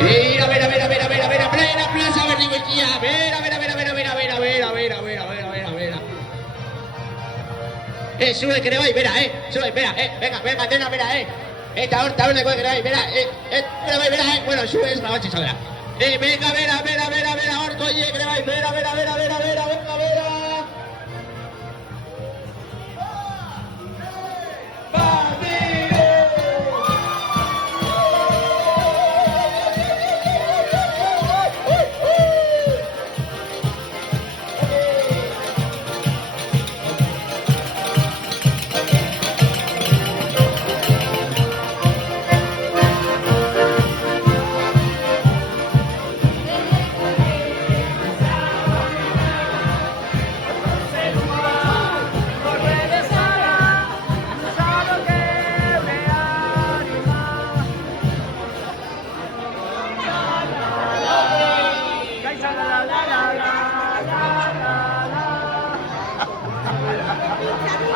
A ver, a ver, a ver, a ver, a ver, a ver, a plaza Berdigoitia, a ver, a ver, a ver, a ver, a ver, a ver, a ver, a ver, a ver, a ver, a ver, a ver. Sube que le vais, verá, sube, espera, venga, venga, tena, verá, esta horta, una cosa que le vais, verá, verá, bueno, sube, es la bache, sabrá. Venga, verá, verá, verá, verá, horto, oye, que le vais, verá, verá, verá, verá, verá, venga, verá.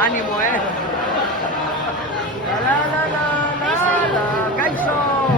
Ánimo, La, Kaizo.